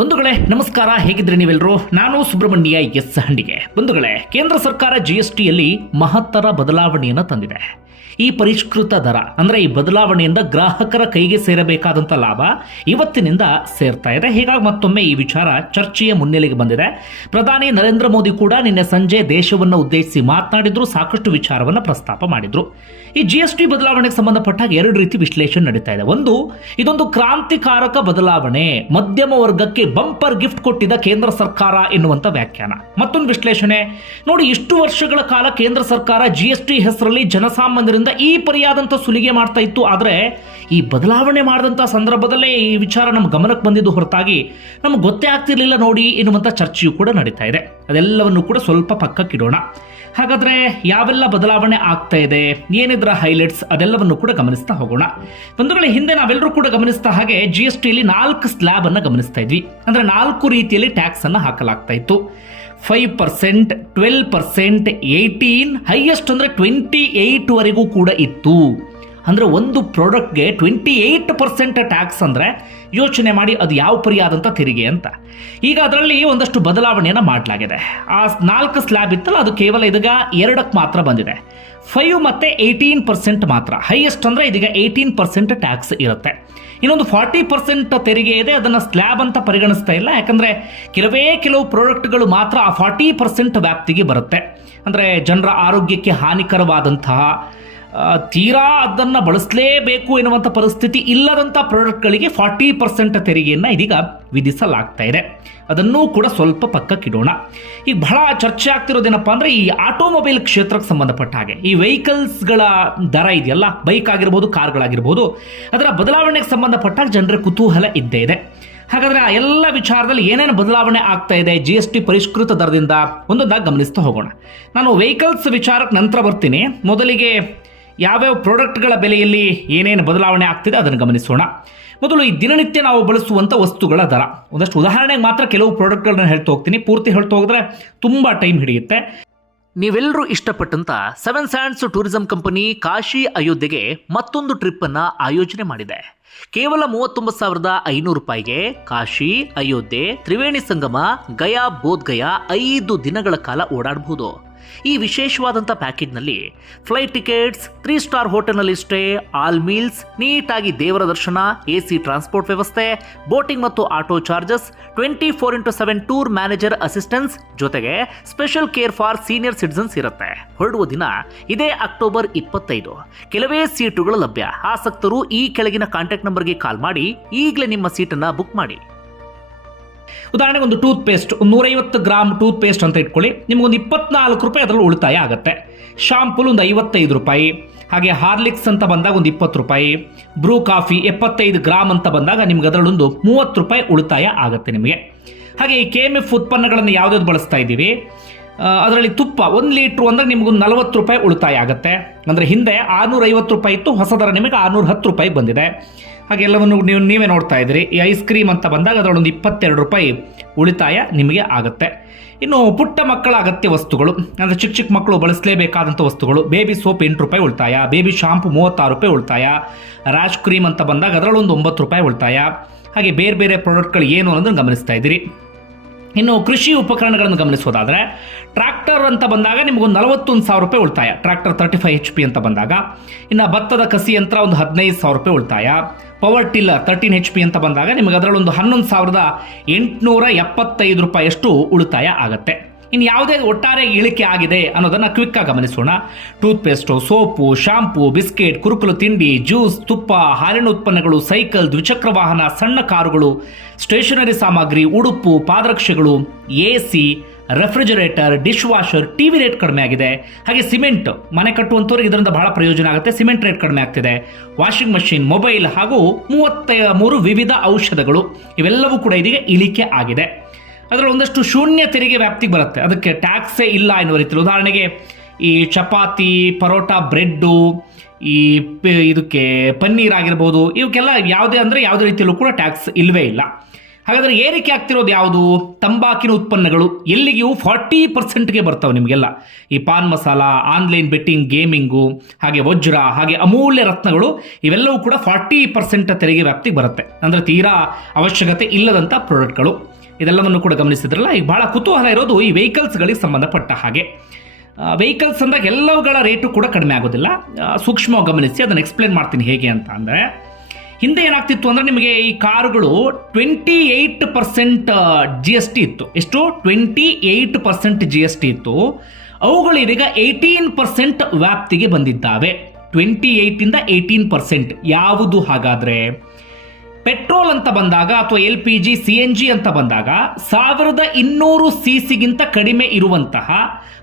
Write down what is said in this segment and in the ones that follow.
ಬಂಧುಗಳೇ, ನಮಸ್ಕಾರ. ಹೇಗಿದ್ರೆ ನೀವೆಲ್ಲರೂ ನಾನು ಸುಬ್ರಹ್ಮಣ್ಯ ಎಸ್ ಹಂಡಿಗೆ. ಬಂಧುಗಳೇ, ಕೇಂದ್ರ ಸರ್ಕಾರ ಜಿಎಸ್ಟಿಯಲ್ಲಿ ಎಸ್ ಟಿಯಲ್ಲಿ ಮಹತ್ತರ ಬದಲಾವಣೆಯನ್ನು ತಂದಿದೆ. ಈ ಪರಿಷ್ಕೃತ ದರ, ಅಂದ್ರೆ ಈ ಬದಲಾವಣೆಯಿಂದ ಗ್ರಾಹಕರ ಕೈಗೆ ಸೇರಬೇಕಾದಂತ ಲಾಭ ಇವತ್ತಿನಿಂದ ಸೇರ್ತಾ ಇದೆ. ಹೀಗಾಗಿ ಮತ್ತೊಮ್ಮೆ ಈ ವಿಚಾರ ಚರ್ಚೆಯ ಮುನ್ನೆಲೆಗೆ ಬಂದಿದೆ. ಪ್ರಧಾನಿ ನರೇಂದ್ರ ಮೋದಿ ಕೂಡ ನಿನ್ನೆ ಸಂಜೆ ದೇಶವನ್ನು ಉದ್ದೇಶಿಸಿ ಮಾತನಾಡಿದ್ರು, ಸಾಕಷ್ಟು ವಿಚಾರವನ್ನು ಪ್ರಸ್ತಾಪ ಮಾಡಿದ್ರು. ಈ ಜಿ ಎಸ್ ಟಿ ಬದಲಾವಣೆಗೆ ಸಂಬಂಧಪಟ್ಟಾಗ ಎರಡು ರೀತಿ ವಿಶ್ಲೇಷಣೆ ನಡೀತಾ ಇದೆ. ಒಂದು, ಇದೊಂದು ಕ್ರಾಂತಿಕಾರಕ ಬದಲಾವಣೆ, ಮಧ್ಯಮ ವರ್ಗಕ್ಕೆ ಬಂಪರ್ ಗಿಫ್ಟ್ ಕೊಟ್ಟಿದ್ದ ಕೇಂದ್ರ ಸರ್ಕಾರ ಎನ್ನುವಂತ ವ್ಯಾಖ್ಯಾನ. ಮತ್ತೊಂದು ವಿಶ್ಲೇಷಣೆ, ನೋಡಿ ಇಷ್ಟು ವರ್ಷಗಳ ಕಾಲ ಕೇಂದ್ರ ಸರ್ಕಾರ ಜಿ ಹೆಸರಲ್ಲಿ ಜನಸಾಮಾನ್ಯರಿಂದ ಈ ಪರಿಯಾದಂಥ ಸುಲಿಗೆ ಮಾಡ್ತಾ ಇತ್ತು. ಆದರೆ ಈ ಬದಲಾವಣೆ ಮಾಡಿದಂಥ ಸಂದರ್ಭದಲ್ಲೇ ಈ ವಿಚಾರ ನಮ್ಮ ಗಮನಕ್ಕೆ ಬಂದಿದ್ದು ಹೊರತಾಗಿ ನಮ್ಗೆ ಗೊತ್ತೇ ಆಗ್ತಿರ್ಲಿಲ್ಲ ನೋಡಿ ಎನ್ನುವಂಥ ಚರ್ಚೆಯು ಕೂಡ ನಡೀತಾ ಇದೆ. ಅದೆಲ್ಲವನ್ನು ಕೂಡ ಸ್ವಲ್ಪ ಪಕ್ಕಕ್ಕಿಡೋಣ. ಹಾಗಾದರೆ ಯಾವೆಲ್ಲ ಬದಲಾವಣೆ ಆಗ್ತಾ ಇದೆ? ಏನಿದ್ರ ಹೈಲೈಟ್ಸ್? ಅದೆಲ್ಲವನ್ನು ಕೂಡ ಗಮನಿಸ್ತಾ ಹೋಗೋಣ. ಬಂಧುಗಳ, ಹಿಂದೆ ನಾವೆಲ್ಲರೂ ಕೂಡ ಗಮನಿಸ್ತಾ ಹಾಗೆ ಜಿ ಎಸ್ ಟಿಯಲ್ಲಿ ನಾಲ್ಕು ಸ್ಲ್ಯಾಬನ್ನು ಗಮನಿಸ್ತಾ ಇದ್ವಿ. ಅಂದರೆ ನಾಲ್ಕು ರೀತಿಯಲ್ಲಿ ಟ್ಯಾಕ್ಸ್ ಅನ್ನು ಹಾಕಲಾಗ್ತಾ ಇತ್ತು. Five percent twelve percent eighteen highest ಅಂದ್ರೆ ಟ್ವೆಂಟಿ ಏಯ್ಟ್ ವರೆಗೂ ಕೂಡ ಇತ್ತು. ಅಂದ್ರೆ ಒಂದು ಪ್ರಾಡಕ್ಟ್ಗೆ ಟ್ವೆಂಟಿ ಏಯ್ಟ್ ಪರ್ಸೆಂಟ್ ಟ್ಯಾಕ್ಸ್ ಅಂದರೆ ಯೋಚನೆ ಮಾಡಿ ಅದು ಯಾವ ಪರಿಯಾದಂಥ ತೆರಿಗೆ ಅಂತ. ಈಗ ಅದರಲ್ಲಿ ಒಂದಷ್ಟು ಬದಲಾವಣೆಯನ್ನು ಮಾಡಲಾಗಿದೆ. ಆ ನಾಲ್ಕು ಸ್ಲ್ಯಾಬ್ ಇತ್ತಲ್ಲ, ಅದು ಕೇವಲ ಇದೀಗ ಎರಡಕ್ಕೆ ಮಾತ್ರ ಬಂದಿದೆ. ಫೈವ್ ಮತ್ತು ಏಯ್ಟೀನ್ ಪರ್ಸೆಂಟ್ ಮಾತ್ರ. ಹೈಯೆಸ್ಟ್ ಅಂದರೆ ಇದೀಗ ಏಯ್ಟೀನ್ ಪರ್ಸೆಂಟ್ ಟ್ಯಾಕ್ಸ್ ಇರುತ್ತೆ. ಇನ್ನೊಂದು ಫಾರ್ಟಿ ಪರ್ಸೆಂಟ್ ತೆರಿಗೆ ಇದೆ, ಅದನ್ನು ಸ್ಲ್ಯಾಬ್ ಅಂತ ಪರಿಗಣಿಸ್ತಾ ಇಲ್ಲ. ಯಾಕಂದರೆ ಕೆಲವೇ ಕೆಲವು ಪ್ರಾಡಕ್ಟ್ಗಳು ಮಾತ್ರ ಆ ಫಾರ್ಟಿ ಪರ್ಸೆಂಟ್ ವ್ಯಾಪ್ತಿಗೆ ಬರುತ್ತೆ. ಅಂದರೆ ಜನರ ಆರೋಗ್ಯಕ್ಕೆ ಹಾನಿಕರವಾದಂತಹ ತೀರಾ ಅದನ್ನು ಬಳಸಲೇಬೇಕು ಎನ್ನುವಂಥ ಪರಿಸ್ಥಿತಿ ಇಲ್ಲದಂಥ ಪ್ರಾಡಕ್ಟ್ಗಳಿಗೆ ಫಾರ್ಟಿ ಪರ್ಸೆಂಟ್ ತೆರಿಗೆಯನ್ನು ಇದೀಗ ವಿಧಿಸಲಾಗ್ತಾ ಇದೆ. ಅದನ್ನೂ ಕೂಡ ಸ್ವಲ್ಪ ಪಕ್ಕಕ್ಕಿಡೋಣ ಈಗ ಬಹಳ ಚರ್ಚೆ ಆಗ್ತಿರೋದೇನಪ್ಪ ಅಂದರೆ ಈ ಆಟೋಮೊಬೈಲ್ ಕ್ಷೇತ್ರಕ್ಕೆ ಸಂಬಂಧಪಟ್ಟ ಹಾಗೆ. ಈ ವೆಹಿಕಲ್ಸ್ಗಳ ದರ ಇದೆಯಲ್ಲ? ಬೈಕ್ ಆಗಿರ್ಬೋದು, ಕಾರ್ಗಳಾಗಿರ್ಬೋದು. ಅದರ ಬದಲಾವಣೆಗೆ ಸಂಬಂಧಪಟ್ಟಾಗ ಜನರ ಕುತೂಹಲ ಇದ್ದೇ ಇದೆ. ಹಾಗಾದರೆ ಆ ಎಲ್ಲ ವಿಚಾರದಲ್ಲಿ ಏನೇನು ಬದಲಾವಣೆ ಆಗ್ತಾ ಇದೆ ಜಿ ಎಸ್ ಟಿ ಪರಿಷ್ಕೃತ ದರದಿಂದ? ಒಂದೊಂದಾಗಿ ಗಮನಿಸ್ತಾ ಹೋಗೋಣ. ನಾನು ವೆಹಿಕಲ್ಸ್ ವಿಚಾರಕ್ಕೆ ನಂತರ ಬರ್ತೀನಿ. ಮೊದಲಿಗೆ ಯಾವ್ಯಾವ ಪ್ರಾಡಕ್ಟ್ಗಳ ಬೆಲೆಯಲ್ಲಿ ಏನೇನು ಬದಲಾವಣೆ ಆಗ್ತಿದೆ ಅದನ್ನು ಗಮನಿಸೋಣ. ಮೊದಲು ಈ ದಿನನಿತ್ಯ ನಾವು ಬಳಸುವಂಥ ವಸ್ತುಗಳ ದರ. ಒಂದಷ್ಟು ಉದಾಹರಣೆಗೆ ಮಾತ್ರ ಕೆಲವು ಪ್ರಾಡಕ್ಟ್ಗಳನ್ನ ಹೇಳ್ತಾ ಹೋಗ್ತೀನಿ. ಪೂರ್ತಿ ಹೇಳ್ತಾ ಹೋಗಿದ್ರೆ ತುಂಬ ಟೈಮ್ ಹಿಡಿಯುತ್ತೆ. ನೀವೆಲ್ಲರೂ ಇಷ್ಟಪಟ್ಟಂತ Seven Sands tourism company Kashi ಅಯೋಧ್ಯೆಗೆ ಮತ್ತೊಂದು ಟ್ರಿಪ್ ಅನ್ನ ಆಯೋಜನೆ ಮಾಡಿದೆ. ಕೇವಲ ಮೂವತ್ತೊಂಬತ್ತು ಸಾವಿರದ ಐನೂರು ರೂಪಾಯಿಗೆ ಕಾಶಿ, ಅಯೋಧ್ಯೆ, ತ್ರಿವೇಣಿ ಸಂಗಮ, ಗಯಾ ಬೋಧ್ ಗಯಾ ಐದು ದಿನಗಳ ಕಾಲ ಓಡಾಡಬಹುದು. ಈ ವಿಶೇಷವಾದಂಥ ಪ್ಯಾಕೇಜ್ನಲ್ಲಿ ಫ್ಲೈಟ್ ಟಿಕೆಟ್ಸ್, ತ್ರೀ ಸ್ಟಾರ್ ಹೋಟೆಲ್ನಲ್ಲಿ ಸ್ಟೇ, ಆಲ್ ಮೀಲ್ಸ್, ನೀಟಾಗಿ ದೇವರ ದರ್ಶನ ಎ ಸಿ ಟ್ರಾನ್ಸ್ಪೋರ್ಟ್ ವ್ಯವಸ್ಥೆ, ಬೋಟಿಂಗ್ ಮತ್ತು auto charges, twenty four into seven tour manager assistance ಜೊತೆಗೆ special care for senior citizens ಇರುತ್ತೆ. ಹೊರಡುವ ದಿನ ಇದೇ ಅಕ್ಟೋಬರ್ ಇಪ್ಪತ್ತೈದು. ಕೆಲವೇ ಸೀಟುಗಳು ಲಭ್ಯ. ಆಸಕ್ತರು ಈ ಕೆಳಗಿನ ಕಾಂಟ್ಯಾಕ್ಟ್ ನಂಬರ್ಗೆ ಕಾಲ್ ಮಾಡಿ, ಈಗಲೇ ನಿಮ್ಮ ಸೀಟನ್ನು ಬುಕ್ ಮಾಡಿ. ಉದಾಹರಣೆಗೆ ಒಂದು ಟೂತ್ ಪೇಸ್ಟ್ ಒಂದು ನೂರೈವತ್ತು ಗ್ರಾಮ್ ಟೂತ್ ಪೇಸ್ಟ್ ಅಂತ ಇಟ್ಕೊಳ್ಳಿ. ನಿಮಗೊಂದು ಇಪ್ಪತ್ನಾಲ್ಕು ರೂಪಾಯಿ ಅದರಲ್ಲಿ ಉಳಿತಾಯ ಆಗುತ್ತೆ. ಶಾಂಪೂಲ್ ಒಂದು ಐವತ್ತೈದು ರೂಪಾಯಿ. ಹಾಗೆ ಹಾರ್ಲಿಕ್ಸ್ ಅಂತ ಬಂದಾಗ ಒಂದು ಇಪ್ಪತ್ತು ರೂಪಾಯಿ. ಬ್ರೂ ಕಾಫಿ ಎಪ್ಪತ್ತೈದು ಗ್ರಾಮ್ ಅಂತ ಬಂದಾಗ ನಿಮ್ಗೆ ಅದರಲ್ಲೊಂದು ಮೂವತ್ತು ರೂಪಾಯಿ ಉಳಿತಾಯ ಆಗುತ್ತೆ ನಿಮಗೆ. ಹಾಗೆ ಈ ಕೆ ಎಂ ಎಫ್ ಉತ್ಪನ್ನಗಳನ್ನು ಯಾವ್ದಾವ್ದು ಬಳಸ್ತಾ ಇದ್ದೀವಿ? ಅದರಲ್ಲಿ ತುಪ್ಪ ಒಂದು ಲೀಟ್ರು ಅಂದರೆ ನಿಮಗೊಂದು ನಲವತ್ತು ರೂಪಾಯಿ ಉಳಿತಾಯ ಆಗುತ್ತೆ. ಅಂದರೆ ಹಿಂದೆ ಆರುನೂರೈವತ್ತು ರೂಪಾಯಿ ಇತ್ತು, ಹೊಸದರ ನಿಮಗೆ ಆರುನೂರ ಹತ್ತು ರೂಪಾಯಿ ಬಂದಿದೆ. ಹಾಗೆ ಎಲ್ಲವನ್ನು ನೀವು ನೀವೇ ನೋಡ್ತಾ ಇದ್ದೀರಿ. ಈ ಐಸ್ ಕ್ರೀಮ್ ಅಂತ ಬಂದಾಗ ಅದರೊಳೊಂದು ಇಪ್ಪತ್ತೆರಡು ರೂಪಾಯಿ ಉಳಿತಾಯ ನಿಮಗೆ ಆಗುತ್ತೆ. ಇನ್ನು ಪುಟ್ಟ ಮಕ್ಕಳ ಅಗತ್ಯ ವಸ್ತುಗಳು, ಅಂದರೆ ಚಿಕ್ಕ ಚಿಕ್ಕ ಮಕ್ಕಳು ಬಳಸಲೇಬೇಕಾದಂಥ ವಸ್ತುಗಳು, ಬೇಬಿ ಸೋಪ್ ಎಂಟು ರೂಪಾಯಿ ಉಳಿತಾಯ, ಬೇಬಿ ಶಾಂಪು ಮೂವತ್ತಾರು ರೂಪಾಯಿ ಉಳಿತಾಯ ರ್ಯಾಶ್ ಕ್ರೀಮ್ ಅಂತ ಬಂದಾಗ ಅದರಲ್ಲೊಂದು ಒಂಬತ್ತು ರೂಪಾಯಿ ಉಳಿತಾಯ. ಹಾಗೆ ಬೇರೆ ಬೇರೆ ಪ್ರಾಡಕ್ಟ್ಗಳು ಏನು ಅನ್ನೋದನ್ನು ಗಮನಿಸ್ತಾ ಇದ್ದೀರಿ. ಇನ್ನು ಕೃಷಿ ಉಪಕರಣಗಳನ್ನು ಗಮನಿಸೋದಾದರೆ ಟ್ರ್ಯಾಕ್ಟರ್ ಅಂತ ಬಂದಾಗ ನಿಮಗೊಂದು ನಲವತ್ತೊಂದು ಸಾವಿರ ರೂಪಾಯಿ ಉಳಿತಾಯ. Tractor thirty five H P ಅಂತ ಬಂದಾಗ. ಇನ್ನು ಭತ್ತದ ಕಸಿ ಯಂತ್ರ ಒಂದು ಹದಿನೈದು ಸಾವಿರ ರೂಪಾಯಿ ಉಳಿತಾಯ. Power tiller thirteen H P ಅಂತ ಬಂದಾಗ ನಿಮಗೆ ಅದರಲ್ಲೊಂದು ಹನ್ನೊಂದು ಸಾವಿರದ ಎಂಟುನೂರ ಎಪ್ಪತ್ತೈದು ರೂಪಾಯಿಯಷ್ಟು ಉಳಿತಾಯ ಆಗುತ್ತೆ. ಇನ್ನು ಯಾವುದೇ ಒಟ್ಟಾರೆ ಇಳಿಕೆ ಆಗಿದೆ ಅನ್ನೋದನ್ನು ಕ್ವಿಕ್ಕಾಗಿ ಗಮನಿಸೋಣ. Toothpaste soap, shampoo, biscuit, ಕುರುಕುಲು ತಿಂಡಿ, ಜ್ಯೂಸ್, ತುಪ್ಪ, ಹಾಲಿನ ಉತ್ಪನ್ನಗಳು, ಸೈಕಲ್, ದ್ವಿಚಕ್ರ ವಾಹನ, ಸಣ್ಣ ಕಾರುಗಳು, ಸ್ಟೇಷನರಿ ಸಾಮಗ್ರಿ, ಉಡುಪು, ಪಾದರಕ್ಷೆಗಳು A C refrigerator dishwasher TV rate ಕಡಿಮೆ ಆಗಿದೆ. ಹಾಗೆ ಸಿಮೆಂಟ್, ಮನೆ ಕಟ್ಟುವಂಥವ್ರಿಗೆ ಇದರಿಂದ ಬಹಳ ಪ್ರಯೋಜನ ಆಗುತ್ತೆ. ಸಿಮೆಂಟ್ ರೇಟ್ ಕಡಿಮೆ ಆಗ್ತಿದೆ. ವಾಷಿಂಗ್ ಮಷಿನ್, ಮೊಬೈಲ್ ಹಾಗೂ ಮೂವತ್ತ ಮೂರು ವಿವಿಧ ಔಷಧಗಳು ಇವೆಲ್ಲವೂ ಕೂಡ ಇದೀಗ ಇಳಿಕೆ ಆಗಿದೆ. ಅದರಲ್ಲಿ ಒಂದಷ್ಟು ಶೂನ್ಯ ತೆರಿಗೆ ವ್ಯಾಪ್ತಿಗೆ ಬರುತ್ತೆ. ಅದಕ್ಕೆ ಟ್ಯಾಕ್ಸೇ ಇಲ್ಲ ಎನ್ನುವ ರೀತಿಯಲ್ಲಿ. ಉದಾಹರಣೆಗೆ ಈ ಚಪಾತಿ, ಪರೋಟ, ಬ್ರೆಡ್ಡು, ಈ ಇದಕ್ಕೆ ಪನ್ನೀರ್ ಆಗಿರ್ಬೋದು, ಇವಕ್ಕೆಲ್ಲ ಯಾವುದೇ ಅಂದರೆ ಯಾವುದೇ ರೀತಿಯಲ್ಲೂ ಕೂಡ ಟ್ಯಾಕ್ಸ್ ಇಲ್ಲವೇ ಇಲ್ಲ. ಹಾಗಾದರೆ ಏರಿಕೆ ಆಗ್ತಿರೋದು ಯಾವುದು? ತಂಬಾಕಿನ ಉತ್ಪನ್ನಗಳು. ಎಲ್ಲಿಗೂ ಫಾರ್ಟಿ ಪರ್ಸೆಂಟ್ಗೆ ಬರ್ತವೆ ನಿಮಗೆಲ್ಲ. ಈ pan masala online betting gaming ಹಾಗೆ ವಜ್ರ, ಹಾಗೆ ಅಮೂಲ್ಯ ರತ್ನಗಳು, ಇವೆಲ್ಲವೂ ಕೂಡ ಫಾರ್ಟಿ ಪರ್ಸೆಂಟ್ ತೆರಿಗೆ ವ್ಯಾಪ್ತಿಗೆ ಬರುತ್ತೆ. ಅಂದರೆ ತೀರಾ ಅವಶ್ಯಕತೆ ಇಲ್ಲದಂಥ ಪ್ರಾಡಕ್ಟ್ಗಳು ಇದೆಲ್ಲವನ್ನು ಕೂಡ ಗಮನಿಸಿದ್ರಲ್ಲ? ಈಗ ಬಹಳ ಕುತೂಹಲ ಇರೋದು ಈ ವೆಹಿಕಲ್ಸ್ಗಳಿಗೆ ಸಂಬಂಧಪಟ್ಟ ಹಾಗೆ. ವೆಹಿಕಲ್ಸ್ ಅಂದಾಗ ಎಲ್ಲವುಗಳ ರೇಟು ಕೂಡ ಕಡಿಮೆ ಆಗೋದಿಲ್ಲ. ಸೂಕ್ಷ್ಮ ಗಮನಿಸಿ, ಅದನ್ನು ಎಕ್ಸ್ಪ್ಲೇನ್ ಮಾಡ್ತೀನಿ ಹೇಗೆ ಅಂತ ಅಂದರೆ, ಹಿಂದೆ ಏನಾಗ್ತಿತ್ತು ಅಂದರೆ ನಿಮಗೆ ಈ ಕಾರುಗಳು twenty eight percent G S T ಇತ್ತು. ಎಷ್ಟು? Twenty eight percent G S T ಇತ್ತು. ಅವುಗಳು ಇದೀಗ ಏಯ್ಟೀನ್ ಪರ್ಸೆಂಟ್ ವ್ಯಾಪ್ತಿಗೆ ಬಂದಿದ್ದಾವೆ. ಟ್ವೆಂಟಿ ಏಯ್ಟಿಂದ ಏಯ್ಟೀನ್ ಪರ್ಸೆಂಟ್ ಯಾವುದು ಹಾಗಾದರೆ? ಪೆಟ್ರೋಲ್ ಅಂತ ಬಂದಾಗ ಅಥವಾ L P G, C N G ಅಂತ ಬಂದಾಗ ಸಾವಿರದ ಇನ್ನೂರು ಸಿ ಸಿಗಿಂತ ಕಡಿಮೆ ಇರುವಂತಹ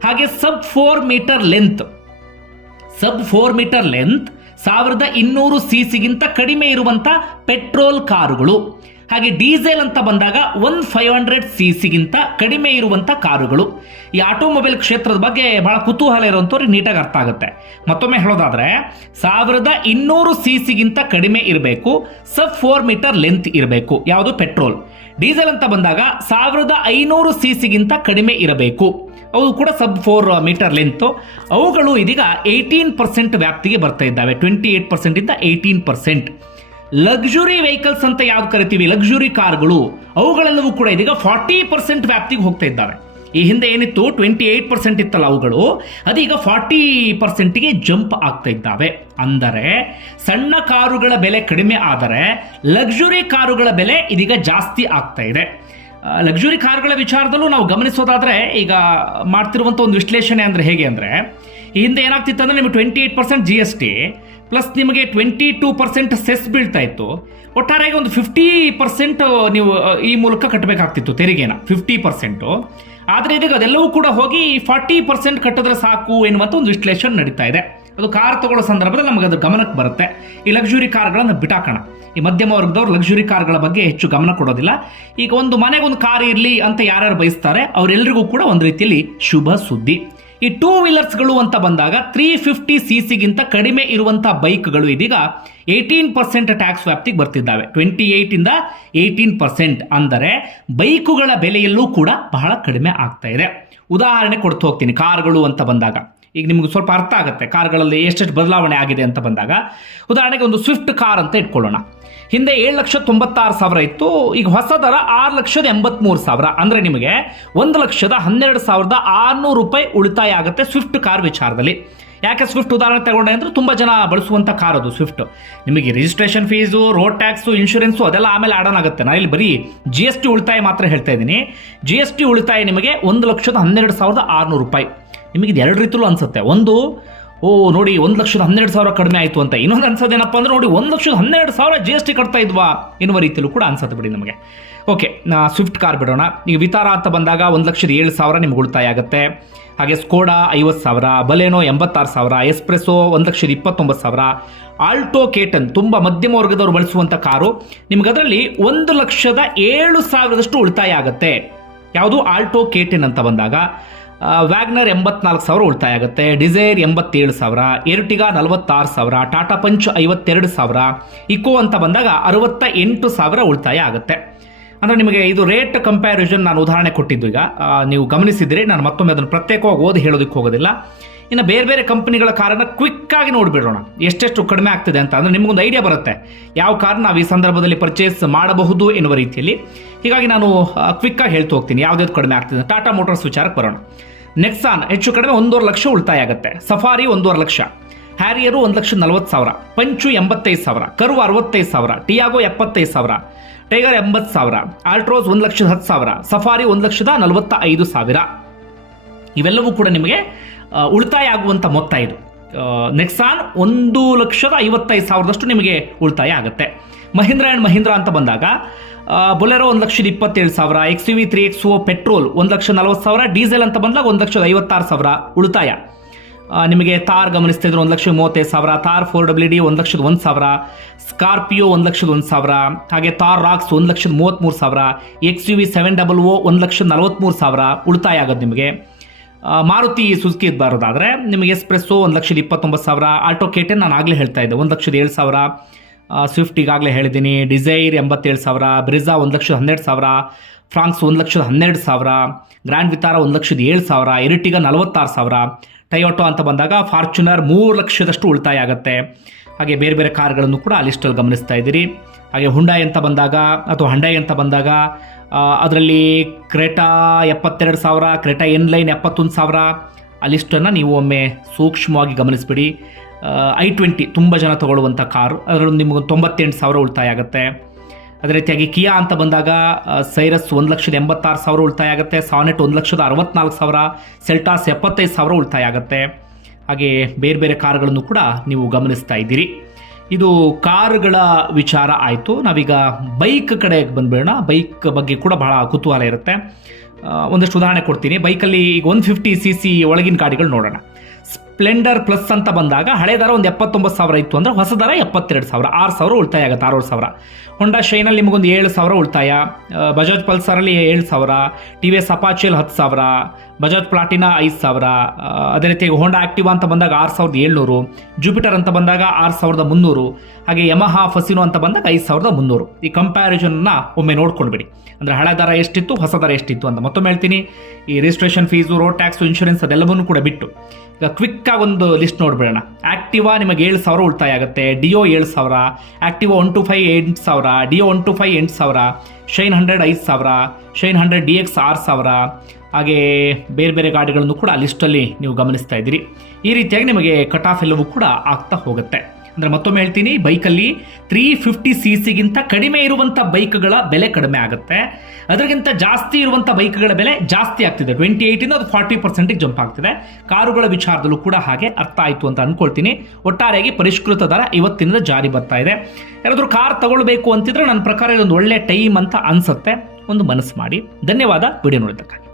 ಹಾಗೆ sub four metre length. Sub four metre length ಸಾವಿರದ ಇನ್ನೂರು ಸಿ ಸಿಗಿಂತ ಕಡಿಮೆ ಇರುವಂತಹ ಪೆಟ್ರೋಲ್ ಕಾರುಗಳು. ಹಾಗೆ ಡೀಸೆಲ್ ಅಂತ ಬಂದಾಗ ಒನ್ ಫೈವ್ ಹಂಡ್ರೆಡ್ ಸಿ ಸಿಗಿಂತ ಕಡಿಮೆ ಇರುವಂತ ಕಾರುಗಳು. ಈ ಆಟೋಮೊಬೈಲ್ ಕ್ಷೇತ್ರದ ಬಗ್ಗೆ ಬಹಳ ಕುತೂಹಲ ಇರುವಂಥವ್ರಿಗೆ ನೀಟಾಗಿ ಅರ್ಥ ಆಗುತ್ತೆ. ಮತ್ತೊಮ್ಮೆ ಹೇಳೋದಾದ್ರೆ, ಸಾವಿರದ ಇನ್ನೂರು ಸಿ ಸಿಗಿಂತ ಕಡಿಮೆ ಇರಬೇಕು, ಸಬ್ ಫೋರ್ ಮೀಟರ್ ಲೆಂತ್ ಇರಬೇಕು, ಯಾವುದು ಪೆಟ್ರೋಲ್. ಡೀಸೆಲ್ ಅಂತ ಬಂದಾಗ ಸಾವಿರದ ಐನೂರು ಸಿ ಸಿಗಿಂತ ಕಡಿಮೆ ಇರಬೇಕು. ಅವು ಕೂಡ ಸಬ್ ಫೋರ್ ಮೀಟರ್ ಲೆಂತ್ ಅವುಗಳು ಇದೀಗ ಏಯ್ಟೀನ್ ಪರ್ಸೆಂಟ್ ವ್ಯಾಪ್ತಿಗೆ ಬರ್ತಾ ಇದ್ದಾವೆ ಟ್ವೆಂಟಿ ಏಟ್ ಪರ್ಸೆಂಟ್ ಇಂದ ಏಯ್ಟೀನ್ ಪರ್ಸೆಂಟ್ ಲಕ್ಸುರಿ ವೆಹಿಕಲ್ಸ್ ಅಂತ ಯಾವ್ದು ಕರಿತೀವಿ? ಲಕ್ಸುರಿ ಕಾರ್ಗಳು. ಅವುಗಳೆಲ್ಲವೂ ಕೂಡ ಇದೀಗ ಫಾರ್ಟಿ ಪರ್ಸೆಂಟ್ ವ್ಯಾಪ್ತಿಗೆ ಹೋಗ್ತಾ ಇದ್ದಾವೆ ಈ ಹಿಂದೆ ಏನಿತ್ತು? ಟ್ವೆಂಟಿ ಏಟ್ ಪರ್ಸೆಂಟ್ ಇತ್ತಲ್ಲ ಅವುಗಳು. ಅದೀಗ ಫಾರ್ಟಿ ಪರ್ಸೆಂಟ್ಗೆ ಜಂಪ್ ಆಗ್ತಾ ಇದ್ದಾವೆ. ಅಂದರೆ ಸಣ್ಣ ಕಾರುಗಳ ಬೆಲೆ ಕಡಿಮೆ ಆದರೆ ಲಕ್ಸುರಿ ಕಾರುಗಳ ಬೆಲೆ ಇದೀಗ ಜಾಸ್ತಿ ಆಗ್ತಾ ಇದೆ. ಲಕ್ಸುರಿ ಕಾರ್ಗಳ ವಿಚಾರದಲ್ಲೂ ನಾವು ಗಮನಿಸೋದಾದರೆ ಈಗ ಮಾಡ್ತಿರುವಂಥ ಒಂದು ವಿಶ್ಲೇಷಣೆ ಅಂದರೆ ಹೇಗೆ ಅಂದರೆ, ಈ ಹಿಂದೆ ಏನಾಗ್ತಿತ್ತು ಅಂದರೆ ನಿಮಗೆ twenty eight percent G S T plus ನಿಮಗೆ ಟ್ವೆಂಟಿ ಟೂ ಪರ್ಸೆಂಟ್ ಸೆಸ್ ಬೀಳ್ತಾ ಇತ್ತು ಒಟ್ಟಾರೆಯಾಗಿ ಒಂದು ಫಿಫ್ಟಿ ಪರ್ಸೆಂಟ್ ನೀವು ಈ ಮೂಲಕ ಕಟ್ಟಬೇಕಾಗ್ತಿತ್ತು ತೆರಿಗೆನ. ಫಿಫ್ಟಿ ಪರ್ಸೆಂಟು ಆದರೆ ಇದೀಗ ಅದೆಲ್ಲವೂ ಕೂಡ ಹೋಗಿ ಫಾರ್ಟಿ ಪರ್ಸೆಂಟ್ ಕಟ್ಟಿದ್ರೆ ಸಾಕು ಎನ್ನುವಂಥ ಒಂದು ವಿಶ್ಲೇಷಣೆ ನಡೀತಾ ಇದೆ. ಅದು ಕಾರ್ ತಗೊಳ್ಳೋ ಸಂದರ್ಭದಲ್ಲಿ ನಮಗೆ ಅದು ಗಮನಕ್ಕೆ ಬರುತ್ತೆ. ಈ ಲಕ್ಸುರಿ ಕಾರ್ಗಳನ್ನು ಬಿಟಾಕೋಣ. ಈ ಮಧ್ಯಮ ವರ್ಗದವ್ರು ಲಕ್ಸುರಿ ಕಾರ್ಗಳ ಬಗ್ಗೆ ಹೆಚ್ಚು ಗಮನ ಕೊಡೋದಿಲ್ಲ. ಈಗ ಒಂದು ಮನೆಗೆ ಒಂದು ಕಾರ್ ಇರಲಿ ಅಂತ ಯಾರ್ಯಾರು ಬಯಸ್ತಾರೆ ಅವರೆಲ್ಲರಿಗೂ ಕೂಡ ಒಂದು ರೀತಿಯಲ್ಲಿ ಶುಭ ಸುದ್ದಿ. ಈ ಟೂ ವೀಲರ್ಸ್ಗಳು ಅಂತ ಬಂದಾಗ ತ್ರೀ ಫಿಫ್ಟಿ ಸಿ ಸಿಗಿಂತ ಕಡಿಮೆ ಇರುವಂಥ ಬೈಕ್ಗಳು ಇದೀಗ ಏಯ್ಟೀನ್ ಪರ್ಸೆಂಟ್ ಟ್ಯಾಕ್ಸ್ ವ್ಯಾಪ್ತಿಗೆ ಬರ್ತಿದ್ದಾವೆ. ಟ್ವೆಂಟಿ ಇಂದ ಏಯ್ಟೀನ್ ಪರ್ಸೆಂಟ್ ಅಂದರೆ ಬೈಕುಗಳ ಬೆಲೆಯಲ್ಲೂ ಕೂಡ ಬಹಳ ಕಡಿಮೆ ಆಗ್ತಾ ಇದೆ. ಉದಾಹರಣೆ ಕೊಡ್ತು ಹೋಗ್ತೀನಿ. ಕಾರ್ಗಳು ಅಂತ ಬಂದಾಗ. ಈಗ ನಿಮ್ಗೆ ಸ್ವಲ್ಪ ಅರ್ಥ ಆಗುತ್ತೆ. ಕಾರ್ಗಳಲ್ಲಿ ಎಷ್ಟೆಷ್ಟು ಬದಲಾವಣೆ ಆಗಿದೆ ಅಂತ ಬಂದಾಗ. ಉದಾಹರಣೆಗೆ ಒಂದು ಸ್ವಿಫ್ಟ್ ಕಾರ್ ಅಂತ ಇಟ್ಕೊಳ್ಳೋಣ. ಹಿಂದೆ ಏಳು ಲಕ್ಷ ತೊಂಬತ್ತಾರು ಸಾವಿರ ಇತ್ತು. ಈಗ ಹೊಸ ದರ ಆರು ಲಕ್ಷದ ಎಂಬತ್ಮೂರು ಸಾವಿರ. ಅಂದರೆ ನಿಮಗೆ ಒಂದು ಲಕ್ಷದ ಹನ್ನೆರಡು ಸಾವಿರದ ಆರುನೂರು ರೂಪಾಯಿ ಉಳಿತಾಯ ಆಗುತ್ತೆ ಸ್ವಿಫ್ಟ್ ಕಾರ್ ವಿಚಾರದಲ್ಲಿ. ಯಾಕೆ ಸ್ವಿಫ್ಟ್ ಉದಾಹರಣೆ ತಗೊಂಡೆ ಅಂದರೆ ತುಂಬ ಜನ ಬಳಸುವಂಥ ಕಾರ್ ಅದು ಸ್ವಿಫ್ಟ್ ನಿಮಗೆ registration fees road tax insurance ಅದೆಲ್ಲ ಆಮೇಲೆ ಆಡನ್ ಆಗುತ್ತೆ. ನಾನು ಇಲ್ಲಿ ಬರೀ ಜಿ ಎಸ್ ಟಿ ಉಳಿತಾಯ ಮಾತ್ರ ಹೇಳ್ತಾ ಇದ್ದೀನಿ. ಜಿ ಎಸ್ ಟಿ ಉಳಿತಾಯ ನಿಮಗೆ ಒಂದು ಲಕ್ಷದ ಹನ್ನೆರಡು ಸಾವಿರದ ಆರುನೂರು ರೂಪಾಯಿ. ನಿಮಗೆ ಇದು ಎರಡು ರೀತಿಲೂ ಅನ್ಸುತ್ತೆ. ಒಂದು, ಓ, ನೋಡಿ, ಒಂದು ಲಕ್ಷದ ಹನ್ನೆರಡು ಸಾವಿರ ಕಡಿಮೆ ಆಯಿತು ಅಂತ. ಇನ್ನೊಂದು ಅನ್ಸೋದೇನಪ್ಪ ಅಂದ್ರೆ, ನೋಡಿ, ಒಂದು ಲಕ್ಷದ ಹನ್ನೆರಡು ಸಾವಿರ ಜಿ ಎಸ್ ಟಿ ಕಟ್ತಾ ಇದ್ವಾ ಎನ್ನುವ ರೀತಿಯಲ್ಲೂ ಕೂಡ ಅನ್ಸುತ್ತೆ ಬಿಡಿ ನಮಗೆ. ಓಕೆ ಸ್ವಿಫ್ಟ್ ಕಾರ್ ಬಿಡೋಣ. ಈಗ ವಿತಾರ ಅಂತ ಬಂದಾಗ ಒಂದು ಲಕ್ಷದ ಏಳು ಸಾವಿರ ನಿಮ್ಗೆ ಉಳಿತಾಯ ಆಗುತ್ತೆ. ಹಾಗೆ ಸ್ಕೋಡಾ ಐವತ್ತು ಸಾವಿರ ಬಲೇನೋ ಎಂಬತ್ತಾರು ಸಾವಿರ ಎಸ್ಪ್ರೆಸೋ ಒಂದು ಲಕ್ಷದ ಇಪ್ಪತ್ತೊಂಬತ್ತು ಸಾವಿರ ಆಲ್ಟೋ ಕೇಟನ್ ತುಂಬ ಮಧ್ಯಮ ವರ್ಗದವರು ಬಳಸುವಂಥ ಕಾರು ನಿಮ್ಗೆ ಅದರಲ್ಲಿ ಒಂದು ಲಕ್ಷದ ಏಳು ಸಾವಿರದಷ್ಟು ಉಳಿತಾಯ ಆಗುತ್ತೆ. ಯಾವುದು? ಆಲ್ಟೋ ಕೇಟನ್ ಅಂತ ಬಂದಾಗ ವ್ಯಾಗ್ನರ್ ಎಂಬತ್ನಾಲ್ಕು ಸಾವಿರ ಉಳಿತಾಯ ಆಗುತ್ತೆ, ಡಿಸೈರ್ ಎಂಬತ್ತೇಳು ಸಾವಿರ, ಎರ್ಟಿಗಾ ನಲವತ್ತಾರು ಸಾವಿರ, ಟಾಟಾ ಪಂಚ್ ಐವತ್ತೆರಡು ಸಾವಿರ, ಇಕೋ ಅಂತ ಬಂದಾಗ ಅರವತ್ತ ಎಂಟು ಸಾವಿರ ಉಳಿತಾಯ ಆಗುತ್ತೆ. ಅಂದರೆ ನಿಮಗೆ ಇದು ರೇಟ್ ಕಂಪ್ಯಾರಿಸನ್ ನಾನು ಉದಾಹರಣೆ ಕೊಟ್ಟಿದ್ದು ಈಗ. ನೀವು ಗಮನಿಸಿದರೆ ನಾನು ಮತ್ತೊಮ್ಮೆ ಅದನ್ನು ಪ್ರತ್ಯೇಕವಾಗಿ ಓದಿ ಹೇಳೋದಕ್ಕೆ ಹೋಗೋದಿಲ್ಲ. ಇನ್ನು ಬೇರೆ ಬೇರೆ ಕಂಪನಿಗಳ ಕಾರನ್ನು ಕ್ವಿಕ್ಕಾಗಿ ನೋಡಿಬಿಡೋಣ. ಎಷ್ಟೆಷ್ಟು ಕಡಿಮೆ ಆಗ್ತಿದೆ ಅಂತ ಅಂದರೆ ನಿಮಗೊಂದು ಐಡಿಯಾ ಬರುತ್ತೆ. ಯಾವ ಕಾರ್ ನಾವು ಈ ಸಂದರ್ಭದಲ್ಲಿ ಪರ್ಚೇಸ್ ಮಾಡಬಹುದು ಎನ್ನುವ ರೀತಿಯಲ್ಲಿ. ಹೀಗಾಗಿ ನಾನು ಕ್ವಿಕ್ಕಾಗಿ ಹೇಳ್ತಾ ಹೋಗ್ತೀನಿ. ಯಾವುದ್ಯಾವ್ದು ಕಡಿಮೆ ಆಗ್ತಿದೆ ಟಾಟಾ ಮೋಟಾರ್ಸ್ ವಿಚಾರಕ್ಕೆ ಬರೋಣ. ನೆಕ್ಸಾನ್ ಹೆಚ್ಚು ಕಡಿಮೆ ಒಂದೂವರೆ ಲಕ್ಷ ಉಳಿತಾಯ ಆಗುತ್ತೆ ಸಫಾರಿ ಒಂದೂವರೆ ಲಕ್ಷ. ಹ್ಯಾರಿಯರು ಒಂದು ಲಕ್ಷ ನಲವತ್ತು ಸಾವಿರ. ಪಂಚು ಎಂಬತ್ತೈದು ಸಾವಿರ. ಕರು ಅರವತ್ತೈದು ಸಾವಿರ. ಟಿಯಾಗೋ ಎಪ್ಪತ್ತೈದು ಸಾವಿರ. ಟೈಗರ್ ಎಂಬತ್ತು ಸಾವಿರ. ಆಲ್ಟ್ರೋಸ್ ಒಂದು ಲಕ್ಷದ ಹತ್ತು ಸಾವಿರ. ಸಫಾರಿ ಒಂದು ಲಕ್ಷದ ನಲವತ್ತ ಐದು ಸಾವಿರ. ಇವೆಲ್ಲವೂ ಕೂಡ ನಿಮಗೆ ಉಳಿತಾಯ ಆಗುವಂಥ ಮೊತ್ತ ಇದು. ನೆಕ್ಸಾನ್ ಒಂದು ಲಕ್ಷದ ಐವತ್ತೈದು ಸಾವಿರದಷ್ಟು ನಿಮಗೆ ಉಳಿತಾಯ ಆಗುತ್ತೆ. ಮಹೀಂದ್ರ ಆ್ಯಂಡ್ ಮಹೀಂದ್ರ ಅಂತ ಬಂದಾಗ ಬೊಲೆರೋ ಒಂದು ಲಕ್ಷದ ಇಪ್ಪತ್ತೇಳು ಸಾವಿರ X U V three X O petrol ಒಂದು ಲಕ್ಷ ನಲವತ್ತು ಸಾವಿರ ಡೀಸೆಲ್ ಅಂತ ಬಂದಾಗ ಒಂದು ಲಕ್ಷದ ಐವತ್ತಾರು ಸಾವಿರ ಉಳಿತಾಯ ನಿಮಗೆ ತಾರ್ ಗಮನಿಸ್ತಾ ಇದ್ರೆ ಒಂದು ಲಕ್ಷ ಮೂವತ್ತೈದು ಸಾವಿರ ತಾರ್ ಫೋರ್ ಡಬ್ಲ್ಯೂ ಡಿ ಒಂದು ಲಕ್ಷದ ಒಂದು ಸಾವಿರ ಸ್ಕಾರ್ಪಿಯೋ ಒಂದು ಲಕ್ಷದ ಒಂದು ಸಾವಿರ ಹಾಗೆ ತಾರ್ ರಾಕ್ಸ್ ಒಂದು ಲಕ್ಷದ ಮೂವತ್ತ್ಮೂರು ಸಾವಿರ X U V seven double O ಒಂದು ಲಕ್ಷದ ನಲವತ್ತ್ಮೂರು ಸಾವಿರ ಉಳಿತಾಯ ಆಗೋದು ನಿಮಗೆ ಮಾರುತಿ ಸುಜುಕಿ ಬರೋದಾದರೆ ನಿಮಗೆ ಎಸ್ಪ್ರೆಸ್ಸೋ ಒಂದು ಲಕ್ಷದ ಇಪ್ಪತ್ತೊಂಬತ್ತು ಸಾವಿರ ಆಲ್ಟೋ ಕೇಟೆ ನಾನು ಆಗಲೇ ಹೇಳ್ತಾ ಇದ್ದೆ ಒಂದು ಲಕ್ಷದ ಏಳು ಸಾವಿರ ಸ್ವಿಫ್ಟ್ ಈಗಾಗಲೇ ಹೇಳಿದ್ದೀನಿ. ಡಿಸೈರ್ ಎಂಬತ್ತೇಳು ಸಾವಿರ ಬ್ರಿಜಾ ಒಂದು ಲಕ್ಷದ ಹನ್ನೆರಡು ಸಾವಿರ ಫ್ರಾನ್ಸ್ ಒಂದು ಲಕ್ಷದ ಹನ್ನೆರಡು ಸಾವಿರ ಗ್ರ್ಯಾಂಡ್ ವಿತಾರ ಒಂದು ಲಕ್ಷದ ಏಳು ಸಾವಿರ ಎರಿಟಿಗ ನಲವತ್ತಾರು ಸಾವಿರ. ಟೊಯೋಟೋ ಅಂತ ಬಂದಾಗ ಫಾರ್ಚುನರ್ ಮೂರು ಲಕ್ಷದಷ್ಟು ಉಳಿತಾಯ ಆಗುತ್ತೆ. ಹಾಗೆ ಬೇರೆ ಬೇರೆ ಕಾರ್ಗಳನ್ನು ಕೂಡ ಆ ಲಿಸ್ಟಲ್ಲಿ ಗಮನಿಸ್ತಾ ಇದ್ದೀರಿ. ಹಾಗೆ ಹುಂಡಾಯ್ ಅಂತ ಬಂದಾಗ, ಅಥವಾ ಹಂಡಾಯ್ ಅಂತ ಬಂದಾಗ ಅದರಲ್ಲಿ ಕ್ರೆಟಾ ಎಪ್ಪತ್ತೆರಡು ಸಾವಿರ ಕ್ರೆಟಾ ಎನ್ ಲೈನ್ ಎಪ್ಪತ್ತೊಂದು ಸಾವಿರ, ಆ ಲಿಸ್ಟನ್ನು ನೀವು ಒಮ್ಮೆ ಸೂಕ್ಷ್ಮವಾಗಿ ಗಮನಿಸ್ಬಿಡಿ. ಐ ಟ್ವೆಂಟಿ ತುಂಬ ಜನ ತಗೊಳ್ಳುವಂಥ ಕಾರು. ಅದರಲ್ಲಿ ನಿಮಗೆ ತೊಂಬತ್ತೆಂಟು ಸಾವಿರ ಉಳಿತಾಯ ಆಗುತ್ತೆ. ಅದೇ ರೀತಿಯಾಗಿ ಕಿಯಾ ಅಂತ ಬಂದಾಗ ಸೈರಸ್ ಒಂದು ಲಕ್ಷದ ಎಂಬತ್ತಾರು ಸಾವಿರ ಉಳಿತಾಯ ಆಗುತ್ತೆ. ಸಾನೆಟ್ ಒಂದು ಲಕ್ಷದ ಅರವತ್ನಾಲ್ಕು ಸಾವಿರ. ಸೆಲ್ಟಾಸ್ ಎಪ್ಪತ್ತೈದು ಸಾವಿರ ಉಳಿತಾಯ ಆಗುತ್ತೆ. ಹಾಗೆ ಬೇರೆ ಬೇರೆ ಕಾರುಗಳನ್ನು ಕೂಡ ನೀವು ಗಮನಿಸ್ತಾ ಇದ್ದೀರಿ. ಇದು ಕಾರುಗಳ ವಿಚಾರ ಆಯಿತು. ನಾವೀಗ ಬೈಕ್ ಕಡೆಗೆ ಬಂದ್ಬಿಡೋಣ. ಬೈಕ್ ಬಗ್ಗೆ ಕೂಡ ಬಹಳ ಕುತೂಹಲ ಇರುತ್ತೆ. ಒಂದಷ್ಟು ಉದಾಹರಣೆ ಕೊಡ್ತೀನಿ. ಬೈಕಲ್ಲಿ ಈಗ ಒನ್ ಫಿಫ್ಟಿ ಸಿ ಸಿ ಒಳಗಿನ ಗಾಡಿಗಳು ನೋಡೋಣ. ಸ್ಪ್ಲೆಂಡರ್ ಪ್ಲಸ್ ಅಂತ ಬಂದಾಗ ಹಳೆ ದರ ಒಂದು ಎಪ್ಪತ್ತೊಂಬತ್ತು ಸಾವಿರ ಇತ್ತು ಅಂದರೆ ಹೊಸ ದರ ಎಪ್ಪತ್ತೆರಡು ಸಾವಿರ. ಆರು ಸಾವಿರ ಉಳಿತಾಯ ಆಗುತ್ತೆ ಆರು ಸಾವಿರ. ಹೊಂಡಾ ಶೈನಲ್ಲಿ ನಿಮಗೊಂದು ಏಳು ಸಾವಿರ ಉಳಿತಾಯ. ಬಜಾಜ್ ಪಲ್ಸರಲ್ಲಿ ಏಳು ಸಾವಿರ. ಟಿ ವಿ ಎಸ್ ಅಪಾಚಿಯಲ್ಲಿ ಹತ್ತು ಸಾವಿರ. ಬಜಾಜ್ ಪ್ಲಾಟಿನಾ ಐದು ಸಾವಿರ. ಅದೇ ರೀತಿಯಾಗಿ ಹೋಂಡಾ ಆಕ್ಟಿವಾ ಅಂತ ಬಂದಾಗ ಆರು ಸಾವಿರದ ಏಳ್ನೂರು. ಜೂಪಿಟರ್ ಅಂತ ಬಂದಾಗ ಆರು ಸಾವಿರದ ಮುನ್ನೂರು. ಹಾಗೆ ಯಮಹಾ ಫಸಿನೋ ಅಂತ ಬಂದಾಗ ಐದು ಸಾವಿರದ ಮುನ್ನೂರು. ಈ ಕಂಪ್ಯಾರಿಸನ್ನ ಒಮ್ಮೆ ನೋಡ್ಕೊಂಡ್ಬಿಡಿ. ಅಂದರೆ ಹಳೆ ದರ ಎಷ್ಟಿತ್ತು, ಹೊಸ ದರ ಎಷ್ಟಿತ್ತು ಅಂತ ಮತ್ತೊಮ್ಮೆ ಹೇಳ್ತೀನಿ. ಈ registration fees road tax insurance ಅದೆಲ್ಲವನ್ನೂ ಕೂಡ ಬಿಟ್ಟು. ಈಗ ಕ್ವಿಕ್ಕಾಗಿ ಒಂದು ಲಿಸ್ಟ್ ನೋಡ್ಬಿಡೋಣ. ಆಕ್ಟಿವಾ ನಿಮಗೆ ಏಳು ಸಾವಿರ ಉಳಿತಾಯ ಆಗುತ್ತೆ. ಡಿಯೋ ಏಳು ಸಾವಿರ. ಆಕ್ಟಿವಾ ಒನ್ ಟು ಫೈವ್ ಎಂಟು ಸಾವಿರ. ಡಿಯೋ ಒನ್ ಟು ಫೈವ್ ಎಂಟು ಸಾವಿರ. ಶೈನ್ ಹಂಡ್ರೆಡ್ ಐದು ಸಾವಿರ. ಶೈನ್ ಹಂಡ್ರೆಡ್ ಡಿ ಎಕ್ಸ್ ಆರು ಸಾವಿರ. ಹಾಗೆ ಬೇರೆ ಬೇರೆ ಗಾಡಿಗಳನ್ನು ಕೂಡ ಲಿಸ್ಟಲ್ಲಿ ನೀವು ಗಮನಿಸ್ತಾ ಇದ್ದೀರಿ. ಈ ರೀತಿಯಾಗಿ ನಿಮಗೆ ಕಟ್ ಆಫ್ ಎಲ್ಲವೂ ಕೂಡ ಆಗ್ತಾ ಹೋಗುತ್ತೆ. ಅಂದರೆ ಮತ್ತೊಮ್ಮೆ ಹೇಳ್ತೀನಿ, ಬೈಕಲ್ಲಿ ತ್ರೀ ಫಿಫ್ಟಿ ಸಿ ಸಿಗಿಂತ ಕಡಿಮೆ ಇರುವಂಥ ಬೈಕ್ಗಳ ಬೆಲೆ ಕಡಿಮೆ ಆಗುತ್ತೆ. ಅದಕ್ಕಿಂತ ಜಾಸ್ತಿ ಇರುವಂಥ ಬೈಕ್ಗಳ ಬೆಲೆ ಜಾಸ್ತಿ ಆಗ್ತಿದೆ. ಟ್ವೆಂಟಿ ಏಯ್ಟಿಂದ ಅದು ಫಾರ್ಟಿ ಪರ್ಸೆಂಟಿಗೆ ಜಂಪ್ ಆಗ್ತಿದೆ. ಕಾರುಗಳ ವಿಚಾರದಲ್ಲೂ ಕೂಡ ಹಾಗೆ ಅರ್ಥ ಆಯಿತು ಅಂತ ಅಂದ್ಕೊಳ್ತೀನಿ ಒಟ್ಟಾರೆಯಾಗಿ ಪರಿಷ್ಕೃತ ದರ ಇವತ್ತಿನಿಂದ ಜಾರಿ ಬರ್ತಾ ಇದೆ. ಯಾರಾದರೂ ಕಾರ್ ತಗೊಳ್ಬೇಕು ಅಂತಿದ್ರೆ ನನ್ನ ಪ್ರಕಾರ ಇದೊಂದು ಒಳ್ಳೆ ಟೈಮ್ ಅಂತ ಅನ್ಸುತ್ತೆ. ಒಂದು ಮನಸ್ಸು ಮಾಡಿ. ಧನ್ಯವಾದ. ವಿಡಿಯೋ ನೋಡಿದ್ದಕ್ಕಾಗಿ.